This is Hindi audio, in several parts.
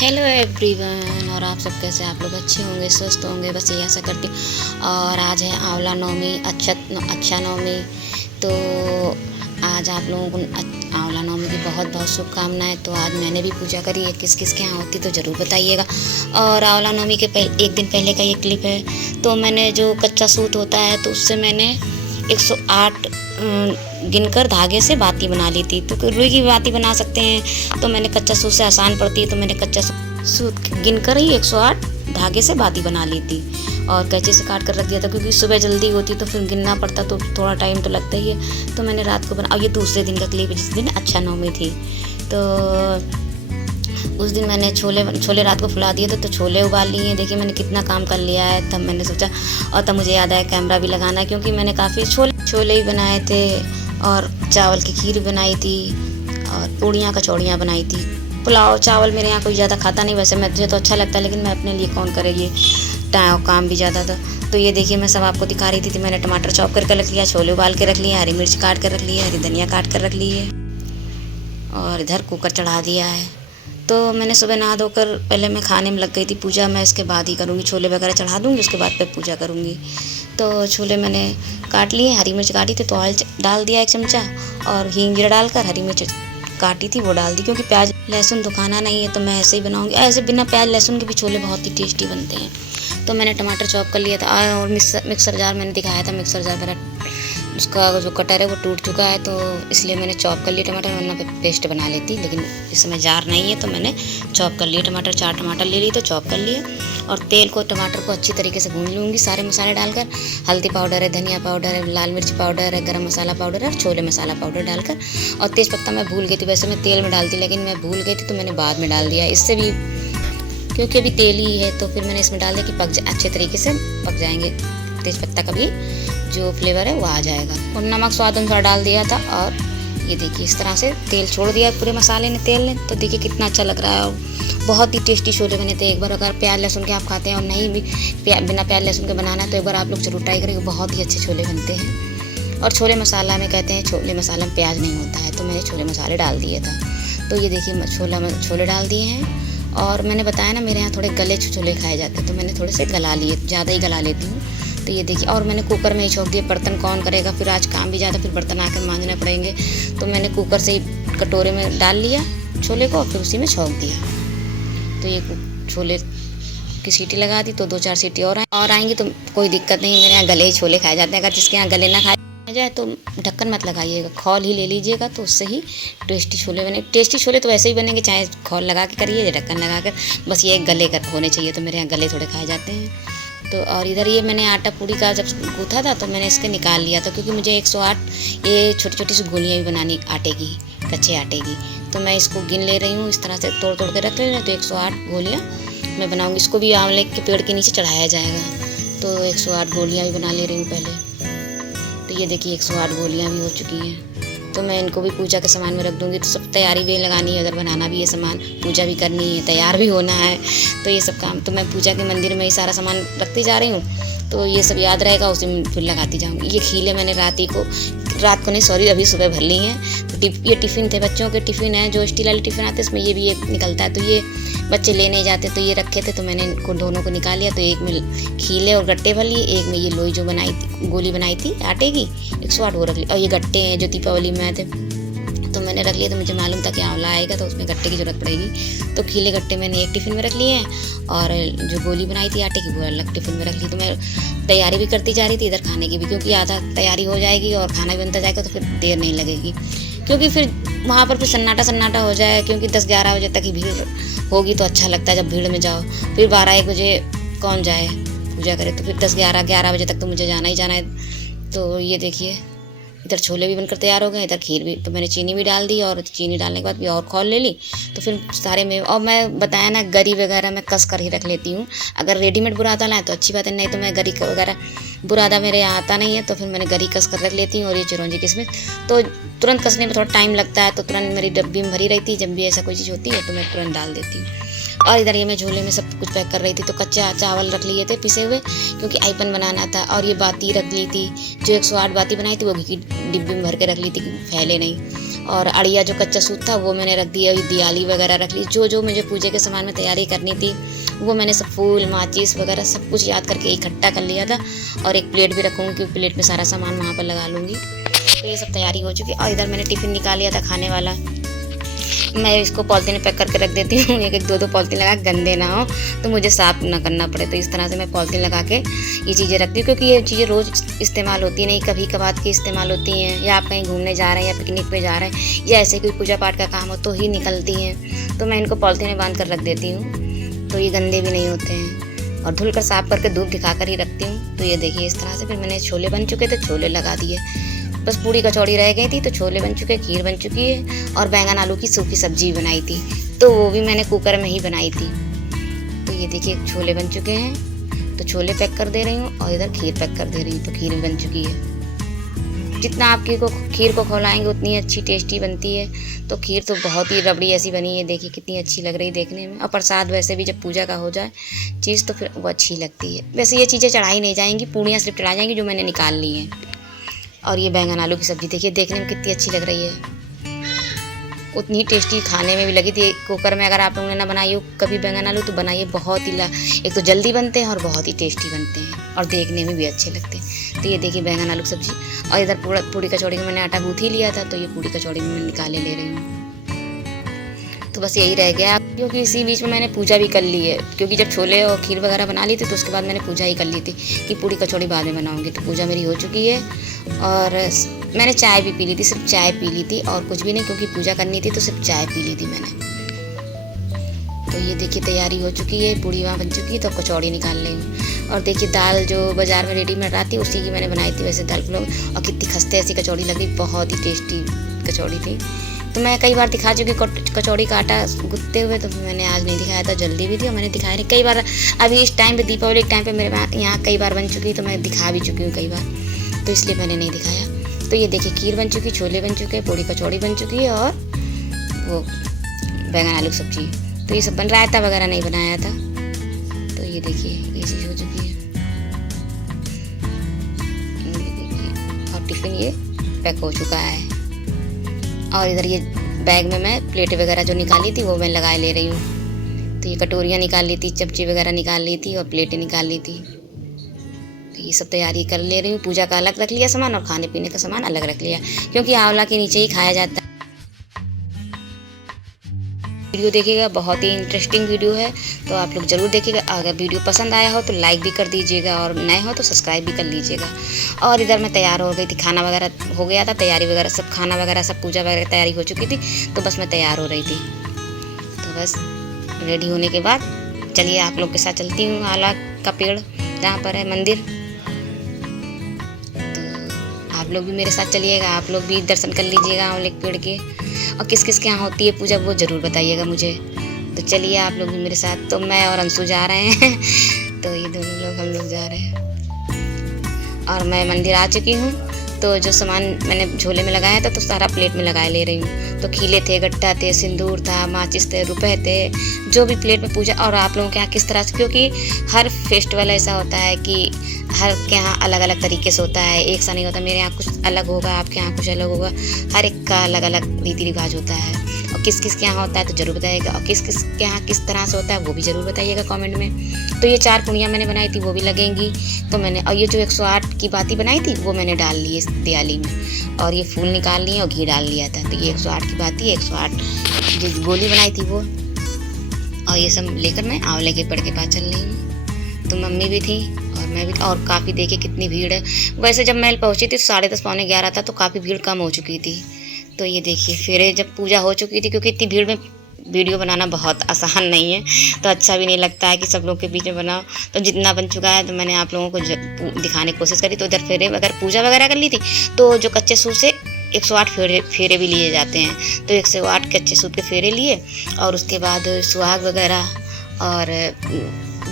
Hello everyone. और आप सब कैसे? आप लोग अच्छे होंगे, स्वस्थ होंगे, बस यही आशा करती हूँ। और आज है आंवला नवमी, अच्छा नवमी। तो आज आप लोगों को आंवला नवमी की बहुत बहुत शुभकामनाएं। तो आज मैंने भी पूजा करी है। किस किस के यहाँ होती तो ज़रूर बताइएगा। और आंवला नवमी के एक दिन पहले का ये क्लिप है। तो मैंने जो कच्चा सूत होता है तो उससे मैंने 108 गिनकर धागे से बाती बना ली थी। तो रुई की बाती बना सकते हैं, तो मैंने कच्चा सूत से आसान पड़ती है तो मैंने कच्चा सूत गिनकर ही 108 धागे से बाती बना ली थी। और कैंची से काट कर रख दिया था, क्योंकि सुबह जल्दी होती तो फिर गिनना पड़ता, तो थोड़ा टाइम तो लगता ही है। तो मैंने रात को बना। और ये दूसरे दिन का क्लिप है, जिस दिन अच्छा नवमी थी। तो उस दिन मैंने छोले रात को फुला दिए थे, तो छोले उबाल लिए। देखिए मैंने कितना काम कर लिया है। तब मैंने सोचा, और तब मुझे याद आया कैमरा भी लगाना है, क्योंकि मैंने काफ़ी छोले ही बनाए थे और चावल की खीर बनाई थी और पूड़ियाँ कचौड़ियाँ बनाई थी। पुलाव चावल मेरे यहाँ कोई ज़्यादा खाता नहीं, वैसे मुझे तो अच्छा लगता है, लेकिन मैं अपने लिए कौन करे, ये काम भी ज़्यादा था। तो ये देखिए मैं सब आपको दिखा रही थी। मैंने टमाटर चॉप करके रख लिया, छोले उबाल के रख लिए, हरी मिर्च काट कर रख ली है, हरी धनिया काट कर रख ली है, और इधर कुकर चढ़ा दिया है। तो मैंने सुबह नहा धोकर पहले मैं खाने में लग गई थी। पूजा मैं इसके बाद ही करूँगी, छोले वगैरह चढ़ा दूँगी, उसके बाद फिर पूजा करूँगी। तो छोले मैंने काट लिए, हरी मिर्च काटी थी तो ऑयल डाल दिया 1 चमचा, और हींग जीरा डालकर हरी मिर्च काटी थी वो डाल दी, क्योंकि प्याज लहसुन तो खाना नहीं है, तो मैं ऐसे ही बनाऊँगी। ऐसे बिना प्याज लहसुन के भी छोले बहुत ही टेस्टी बनते हैं। तो मैंने टमाटर चॉप कर लिया था, और मिक्सर जार मैंने दिखाया था। मिक्सर जार मेरा उसका जो कटर है वो टूट चुका है, तो इसलिए मैंने चॉप कर लिया टमाटर, वरना पेस्ट बना लेती। लेकिन इस समय जार नहीं है, तो मैंने चॉप कर लिए टमाटर। 4 टमाटर ले लिए तो चॉप कर लिए। और तेल को टमाटर को अच्छी तरीके से भून लूँगी, सारे मसाले डालकर। हल्दी पाउडर है, धनिया पाउडर है, लाल मिर्च पाउडर है, गरम मसाला पाउडर है और छोले मसाला पाउडर डालकर। और तेज़पत्ता मैं भूल गई थी, वैसे मैं तेल में डालती, लेकिन मैं भूल गई थी तो मैंने बाद में डाल दिया। इससे भी क्योंकि अभी तेल ही है, तो फिर मैंने इसमें डाल दिया कि अच्छे तरीके से पक जाएंगे। तेज़पत्ता का भी जो फ्लेवर है वो आ जाएगा। और नमक स्वाद अनुसार डाल दिया था। और ये देखिए इस तरह से तेल छोड़ दिया पूरे मसाले ने, तेल ने। तो देखिए कितना अच्छा लग रहा है और बहुत ही टेस्टी छोले बने थे। एक बार अगर प्याज लहसुन के आप खाते हैं और नहीं भी बिना प्याज लहसुन के बनाना है, तो एक बार आप लोग जरूर ट्राई करेंगे। बहुत ही अच्छे छोले बनते हैं। और छोले मसाला में कहते हैं, छोले मसाला में प्याज नहीं होता है, तो मैंने छोले मसाले डाल दिए था। तो ये देखिए छोले डाल दिए हैं। और मैंने बताया ना, मेरे यहाँ थोड़े गले छोले खाए जाते हैं, तो मैंने थोड़े से गला लिए, ज़्यादा ही गला लेती हूँ। तो ये देखिए, और मैंने कुकर में ही छोंक दिया। बर्तन कौन करेगा, फिर आज काम भी ज़्यादा, फिर बर्तन आकर मांजने पड़ेंगे। तो मैंने कुकर से ही कटोरे में डाल लिया छोले को, फिर उसी में छोंक दिया। तो ये छोले की सीटी लगा दी, तो 2-4 सीटी और आएंगी तो कोई दिक्कत नहीं। मेरे यहाँ गले ही छोले खाए जाते हैं। अगर जिसके यहाँ गले ना खाए जाए तो ढक्कन मत लगाइएगा, खौल ही ले लीजिएगा, तो उससे ही टेस्टी छोले बने। टेस्टी छोले तो वैसे ही बनेंगे, चाहे खौल लगा के करिए या ढक्कन लगा कर, बस ये गले कर होने चाहिए। तो मेरे यहाँ गले थोड़े खाए जाते हैं। तो और इधर ये मैंने आटा पूड़ी का जब गूथा था, तो मैंने इसके निकाल लिया था, क्योंकि मुझे 108 ये छोटी छोटी सी गोलियाँ भी बनानी आटे की, कच्चे आटे की। तो मैं इसको गिन ले रही हूँ, इस तरह से तोड़ तोड़ के रख लेना। तो 108 गोलियाँ मैं बनाऊँगी। इसको भी आंवले के पेड़ के नीचे चढ़ाया जाएगा। तो 108 गोलियाँ भी बना ले रही हूँ पहले। तो ये देखिए 108 गोलियाँ भी हो चुकी हैं। तो मैं इनको भी पूजा के सामान में रख दूँगी। तो सब तैयारी भी लगानी है, उधर बनाना भी है सामान, पूजा भी करनी है, तैयार भी होना है। तो ये सब काम तो मैं पूजा के मंदिर में ही सारा सामान रखती जा रही हूँ। तो ये सब याद रहेगा, उसी में फिर लगाती जाऊँगी। ये खीले मैंने रात को नहीं, सॉरी, अभी सुबह भर ली हैं। तो ये टिफ़िन थे, बच्चों के टिफ़िन है, जो स्टील वाले टिफ़िन आते हैं, इसमें ये भी एक निकलता है। तो ये बच्चे ले नहीं जाते, तो ये रखे थे, तो मैंने इनको दोनों को निकाल लिया। तो एक में खीले और गट्टे भर लिए, एक में ये लोई जो बनाई थी, गोली बनाई थी आटे की 108 वो रख ली। और ये गट्टे हैं जो दीपावली में आए थे, तो मैंने रख लिया। तो मुझे मालूम था कि आंवला आएगा तो उसमें गट्टे की ज़रूरत पड़ेगी। तो खीले गट्टे मैंने एक टिफ़िन में रख लिए हैं, और जो गोली बनाई थी आटे की वो अलग टिफ़िन में रख ली। तो मैं तैयारी भी करती जा रही थी इधर खाने की भी, क्योंकि आधा तैयारी हो जाएगी और खाना भी बनता जाएगा, तो फिर देर नहीं लगेगी। क्योंकि फिर वहाँ पर फिर सन्नाटा हो जाए, क्योंकि 10-11 बजे तक ही भीड़ होगी, तो अच्छा लगता है जब भीड़ में जाओ। फिर 12-1 बजे कौन जाए पूजा करे, तो फिर 10-11 बजे तक तो मुझे जाना ही जाना है। तो ये देखिए इधर छोले भी बनकर तैयार हो गए, इधर खीर भी। तो मैंने चीनी भी डाल दी, और चीनी डालने के बाद भी और खौल ले ली। तो फिर सारे में, और मैं बताया ना, गरी वगैरह मैं कस कर ही रख लेती हूँ। अगर रेडीमेड बुरादा लाएँ तो अच्छी बात है, नहीं तो मैं गरी वगैरह बुरादा मेरे यहाँ आता नहीं है, तो फिर मैंने गरी कस कर रख लेती हूँ। और ये चिरौंजी किशमिश तो तुरंत कसने में थोड़ा टाइम लगता है, तो तुरंत मेरी डब्बी में भरी रहती है। जब भी ऐसा कोई चीज़ होती है तो मैं तुरंत डाल देती हूँ। और इधर ये मैं झोले में सब कुछ पैक कर रही थी। तो कच्चा चावल रख लिए थे पिसे हुए, क्योंकि आईपन बनाना था। और ये बाती रख ली थी, जो 108 बाती बनाई थी वो घी की डिब्बी में भर के रख ली थी, फैले नहीं। और अड़िया जो कच्चा सूत था वो मैंने रख दिया, दियाली वगैरह रख ली। जो जो मुझे पूजा के सामान में तैयारी करनी थी वो मैंने सब फूल माचिस वगैरह सब कुछ याद करके इकट्ठा कर लिया था। और एक प्लेट भी रखूँगी क्योंकि प्लेट में सारा सामान वहाँ पर लगा लूँगी। तो ये सब तैयारी हो चुकी है। और इधर मैंने टिफ़िन निकाल लिया था खाने वाला। मैं इसको पॉलिथीन में पैक करके रख देती हूँ, एक एक दो दो पॉलिथीन लगा गंदे ना हो तो मुझे साफ़ ना करना पड़े। तो इस तरह से मैं पॉलिथीन लगा के ये चीज़ें रखती हूँ क्योंकि ये चीज़ें रोज़ इस्तेमाल होती नहीं, कभी कभार की इस्तेमाल होती हैं, या आप कहीं घूमने जा रहे हैं या पिकनिक पे जा रहे हैं या ऐसे कोई पूजा पाठ का काम हो तो ही निकलती हैं। तो मैं इनको पॉलिथीन में बांध कर रख देती हूँ तो ये गंदे भी नहीं होते हैं। और धुल कर साफ़ करके धूप दिखा कर ही रखती हूँ। तो ये देखिए इस तरह से। फिर मैंने छोले बन चुके थे, छोले लगा दिए। बस पूड़ी कचौड़ी रह गई थी तो छोले बन चुके, खीर बन चुकी है और बैंगन आलू की सूखी सब्जी बनाई थी तो वो भी मैंने कुकर में ही बनाई थी। तो ये देखिए छोले बन चुके हैं तो छोले पैक कर दे रही हूँ और इधर खीर पैक कर दे रही हूँ तो खीर भी बन चुकी है। जितना आप खीर को खौलाएंगे उतनी अच्छी टेस्टी बनती है। तो खीर तो बहुत ही रबड़ी ऐसी बनी है, देखिए कितनी अच्छी लग रही है देखने में। और प्रसाद वैसे भी जब पूजा का हो जाए चीज़ तो फिर वो अच्छी लगती है। वैसे ये चीज़ें चढ़ाई नहीं जाएंगी, पूड़ियाँ सिर्फ चढ़ाई जाएंगी जो मैंने निकाल ली हैं। और ये बैंगन आलू की सब्ज़ी देखिए देखने में कितनी अच्छी लग रही है, उतनी ही टेस्टी खाने में भी लगी थी। कुकर में अगर आप लोगों ने ना बनाई हो कभी बैंगन आलू तो बनाइए, बहुत ही एक तो जल्दी बनते हैं और बहुत ही टेस्टी बनते हैं और देखने में भी अच्छे लगते हैं। तो ये देखिए बैंगन आलू की सब्ज़ी। और इधर पूड़ी कचौड़ी में मैंने आटा गूँथ ही लिया था तो ये पूड़ी कचौड़ी में मैं निकाले ले रही हूँ। तो बस यही रह गया क्योंकि इसी बीच में मैंने पूजा भी कर ली है, क्योंकि जब छोले और खीर वगैरह बना ली थी तो उसके बाद मैंने पूजा ही कर ली थी कि पूड़ी कचौड़ी बाद में बनाऊंगी। तो पूजा मेरी हो चुकी है और मैंने चाय भी पी ली थी, सिर्फ चाय पी ली थी और कुछ भी नहीं, क्योंकि पूजा करनी थी तो सिर्फ चाय पी ली थी मैंने। तो ये देखिए तैयारी हो चुकी है, पूड़ी वहाँ बन चुकी है तो कचौड़ी निकाल रही हूँ। और देखिए दाल जो बाज़ार में रेडीमेड आती है उसी की मैंने बनाई थी वैसे दाल पुलाव, और कितनी खस्ते ऐसी कचौड़ी लगी, बहुत ही टेस्टी कचौड़ी थी। तो मैं कई बार दिखा चुकी कचौड़ी का आटा गूँथते हुए, तो मैंने आज नहीं दिखाया था, जल्दी भी थी और मैंने दिखाया नहीं कई बार। अभी इस टाइम पे दीपावली के टाइम पे मेरे यहाँ कई बार बन चुकी तो मैं दिखा भी चुकी हूँ कई बार, तो इसलिए मैंने नहीं दिखाया। तो ये देखिए खीर बन चुकी, छोले बन चुके, पूड़ी कचौड़ी बन चुकी है और वो बैंगन आलू की सब्जी। तो ये सब बन, रायता वगैरह नहीं बनाया था। तो ये देखिए ये चीज़ हो चुकी है और टिफ़िन ये पैक हो चुका है। और इधर ये बैग में मैं प्लेटें वगैरह जो निकाली थी वो मैं लगाए ले रही हूँ। तो ये कटोरियाँ निकाल ली थी, चमची वगैरह निकाल ली थी और प्लेटें निकाल ली थी। तो ये सब तैयारी कर ले रही हूँ। पूजा का अलग रख लिया सामान और खाने पीने का सामान अलग रख लिया, क्योंकि आंवला के नीचे ही खाया जाता है। वीडियो देखिएगा, बहुत ही इंटरेस्टिंग वीडियो है तो आप लोग ज़रूर देखिएगा। अगर वीडियो पसंद आया हो तो लाइक भी कर दीजिएगा और नए हो तो सब्सक्राइब भी कर लीजिएगा। और इधर मैं तैयार हो गई थी, खाना वगैरह हो गया था, तैयारी वगैरह सब, खाना वगैरह सब, पूजा वगैरह तैयारी हो चुकी थी तो बस मैं तैयार हो रही थी। तो बस रेडी होने के बाद चलिए आप लोग के साथ चलती हूँ आंवला का पेड़ जहाँ पर है मंदिर। तो आप लोग भी मेरे साथ चलिएगा, आप लोग भी दर्शन कर लीजिएगा आंवले के पेड़ के। और किस किस के यहाँ होती है पूजा वो ज़रूर बताइएगा मुझे। तो चलिए आप लोग भी मेरे साथ। तो मैं और अंशु जा रहे हैं तो ये दोनों लोग हम लोग जा रहे हैं और मैं मंदिर आ चुकी हूँ। तो जो सामान मैंने झोले में लगाया था तो सारा प्लेट में लगाए ले रही हूँ। तो खीले थे, गट्टा थे, सिंदूर था, माचिस थे, रुपए थे, जो भी प्लेट में पूजा। और आप लोगों के यहाँ किस तरह से, क्योंकि हर फेस्टिवल ऐसा होता है कि हर के यहाँ अलग अलग तरीके से होता है, एक सा नहीं होता। मेरे यहाँ कुछ अलग होगा, आपके यहाँ कुछ अलग होगा, हर एक का अलग अलग रीति रिवाज होता है। और किस किस के यहाँ होता है तो ज़रूर बताइएगा, और किस किस के यहाँ किस तरह से होता है वो भी ज़रूर बताइएगा कमेंट में। तो ये 4 पुड़ियाँ मैंने बनाई थी वो भी लगेंगी तो मैंने, और ये जो 108 की बाती बनाई थी वो मैंने डाल ली है दियाली में, और ये फूल निकाल लिए और घी डाल लिया था। तो ये 108 की बाती, 108 जो गोली बनाई थी वो, और ये सब लेकर मैं आंवले के पेड़ के पास चल रही हूँ। तो मम्मी भी थी और मैं भी, और काफ़ी देखिए कितनी भीड़ है। वैसे जब मैं पहुँची थी तो 10:30 पौने 11 था तो काफ़ी भीड़ कम हो चुकी थी। तो ये देखिए फिर जब पूजा हो चुकी थी, क्योंकि इतनी भीड़ में वीडियो बनाना बहुत आसान नहीं है तो अच्छा भी नहीं लगता है कि सब लोग के बीच में बनाओ। तो जितना बन चुका है तो मैंने आप लोगों को दिखाने की कोशिश करी। तो इधर फेरे अगर पूजा वगैरह कर ली थी तो जो कच्चे सूत से 108 फेरे भी लिए जाते हैं। तो 108 कच्चे सूत के फेरे लिए और उसके बाद सुहाग वगैरह और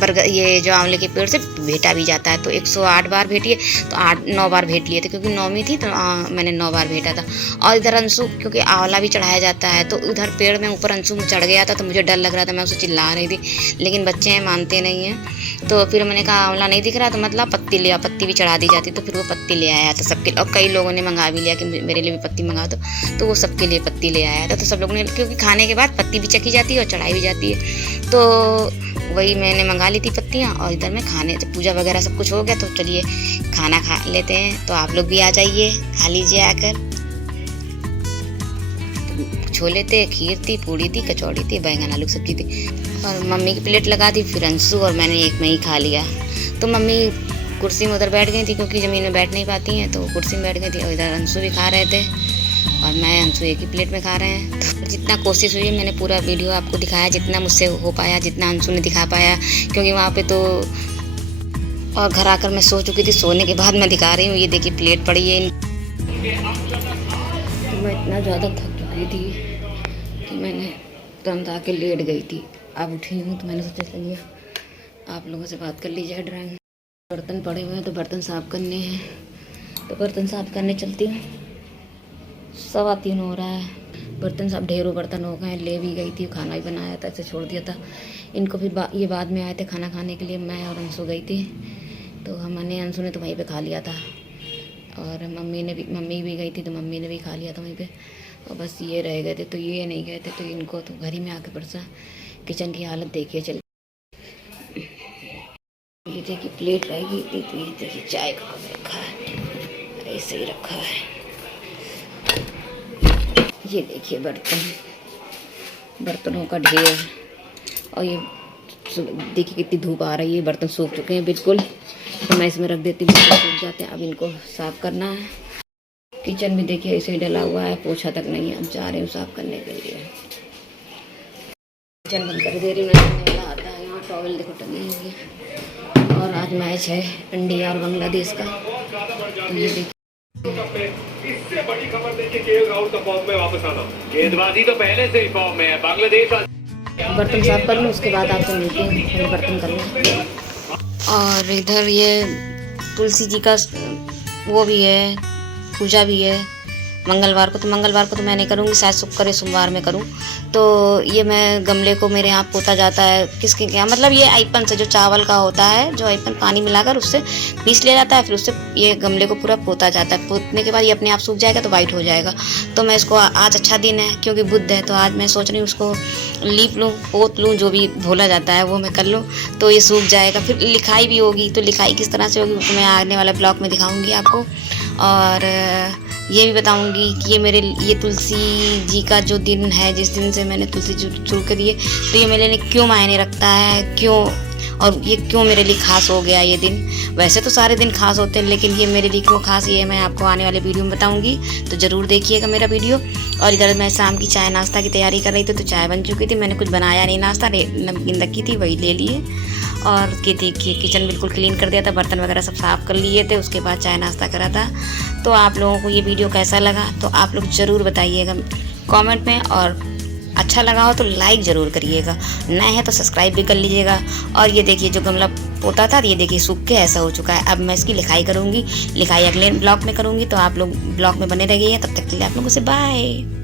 बरगद ये जो आंवले के पेड़ से भेटा भी जाता है। तो 108 बार भेटिए तो 8-9 बार भेट लिए थे, क्योंकि 9वीं थी तो मैंने 9 बार भेटा था। और इधर अंशु, क्योंकि आंवला भी चढ़ाया जाता है, तो उधर पेड़ में ऊपर अंशु में चढ़ गया था, तो मुझे डर लग रहा था, मैं उसे चिल्ला रही थी, लेकिन बच्चे हैं मानते नहीं हैं। तो फिर मैंने कहा आंवला नहीं दिख रहा तो मतलब पत्ती ले आ, पत्ती भी चढ़ा दी जाती। तो फिर वो पत्ती ले आया था सबके, और कई लोगों ने मंगा भी लिया कि मेरे लिए भी पत्ती मंगा दो, तो वो सबके लिए पत्ती ले आया था। तो सब लोगों ने, क्योंकि खाने के बाद पत्ती भी चखी जाती है और चढ़ाई भी जाती है, तो वही मैंने मंगा ली थी पत्तियाँ। और इधर में खाने पूजा वगैरह सब कुछ हो गया, तो चलिए खाना खा लेते हैं। तो आप लोग भी आ जाइए, खा लीजिए आकर। छोले थे, खीर थी, पूड़ी थी, कचौड़ी थी, बैंगन आलू की सब्जी थी, और मम्मी की प्लेट लगा दी, फिर अंशु और मैंने एक में ही खा लिया। तो मम्मी कुर्सी में उधर बैठ गई थी, क्योंकि ज़मीन में बैठ नहीं पाती हैं, तो कुर्सी में बैठ गई थी। और इधर अंशु भी खा रहे थे और मैं अंशु एक ही प्लेट में खा रहे हैं। तो जितना कोशिश हुई मैंने पूरा वीडियो आपको दिखाया, जितना मुझसे हो पाया, जितना अंशु ने दिखा पाया, क्योंकि वहाँ पे तो, और घर आकर मैं सो चुकी थी, सोने के बाद मैं दिखा रही हूँ। ये देखिए प्लेट पड़ी है। मैं इतना ज़्यादा थक चुकी थी कि मैंने तुरंत आके लेट गई थी। अब उठी हूँ तो मैंने सोचा चलिए आप लोगों से बात कर ली जाए। ड्राइंग बर्तन पड़े हुए हैं तो बर्तन साफ़ करने हैं, तो बर्तन साफ़ करने चलती हूँ। 3:15 हो रहा है, बर्तन सब ढेरों बर्तन हो गए। ले भी गई थी, खाना भी बनाया था, ऐसे छोड़ दिया था इनको। फिर ये बाद में आए थे खाना खाने के लिए, मैं और अंशु गई थी, तो हमने, अंशु ने तो वहीं पे खा लिया था, और मम्मी भी गई थी, तो मम्मी ने भी खा लिया था वहीं पे। और बस ये रह गए थे, तो ये नहीं गए थे, तो इनको तो घर ही में आके परसा किचन की हालत देखिए। चल ये देखिए प्लेट रह गई थी, तो ये देखिए चाय का कप रखा है, ऐसे ही रखा है। ये देखिए बर्तनों का ढेर, और ये देखिए कितनी धूप आ रही है, बर्तन सूख चुके हैं बिल्कुल, तो मैं इसमें रख देती हूँ, बर्तन सूख जाते हैं। अब इनको साफ़ करना है। किचन भी देखिए ऐसे ही डला हुआ है, पोछा तक नहीं है। अब जा रही हूँ साफ़ करने के लिए। किचन बंद कर दे रही हूँ, वाला आता है यहाँ। टॉवल देखो टंगी हुई है, और आज मैच है इंडिया और बांग्लादेश का, तो ये देखिए। इससे बड़ी खबर देखिए, केएल राहुल का फॉर्म में वापस आना। गेंदबाजी तो पहले से ही फॉर्म में है। बांग्लादेश बर्तन साफ कर लूँ, उसके बाद आपसे मिलती हूँ। पहले बर्तन कर लूँ। और इधर ये तुलसी जी का वो भी है, पूजा भी है मंगलवार को। तो मंगलवार को तो मैं नहीं करूँगी, शायद शुक्र या सोमवार में करूँ। तो ये मैं गमले को मेरे यहाँ पोता जाता है। किसके क्या मतलब, ये आईपन से जो चावल का होता है, जो आईपन पानी मिलाकर उससे पीस लिया जाता है, फिर उससे ये गमले को पूरा पोता जाता है। पोतने के बाद ये अपने आप सूख जाएगा, तो वाइट हो जाएगा। तो मैं इसको, आज अच्छा दिन है क्योंकि बुध है, तो आज मैं सोच रही हूँ उसको लीप लूँ, पोत लूँ, जो भी भोला जाता है वो मैं कर लूँ, तो ये सूख जाएगा। फिर लिखाई भी होगी, तो लिखाई किस तरह से होगी तो मैं आने वाला ब्लॉग में दिखाऊँगी आपको। और ये भी बताऊंगी कि ये तुलसी जी का जो दिन है, जिस दिन से मैंने तुलसी शुरू करी है, तो ये मेरे लिए क्यों मायने रखता है, क्यों, और ये क्यों मेरे लिए खास हो गया ये दिन। वैसे तो सारे दिन खास होते हैं, लेकिन ये मेरे लिए क्यों खास, ये मैं आपको आने वाले वीडियो में बताऊंगी, तो ज़रूर देखिएगा मेरा वीडियो। और इधर मैं शाम की चाय नाश्ता की तैयारी कर रही थी, तो चाय बन चुकी थी, मैंने कुछ बनाया नहीं नाश्ता, नमकीन रखी थी वही ले लिए। और कि देखिए किचन बिल्कुल क्लीन कर दिया था, बर्तन वगैरह सब साफ़ कर लिए थे, उसके बाद चाय नाश्ता करा था। तो आप लोगों को ये वीडियो कैसा लगा तो आप लोग ज़रूर बताइएगा कमेंट में, और अच्छा लगा हो तो लाइक ज़रूर करिएगा, नए हैं तो सब्सक्राइब भी कर लीजिएगा। और ये देखिए जो गमला पोता था, ये देखिए सूख के ऐसा हो चुका है। अब मैं इसकी लिखाई करूँगी, लिखाई अगले ब्लॉग में करूँगी, तो आप लोग ब्लॉग में बने रहिए। तब तक के लिए आप लोगों से बाय।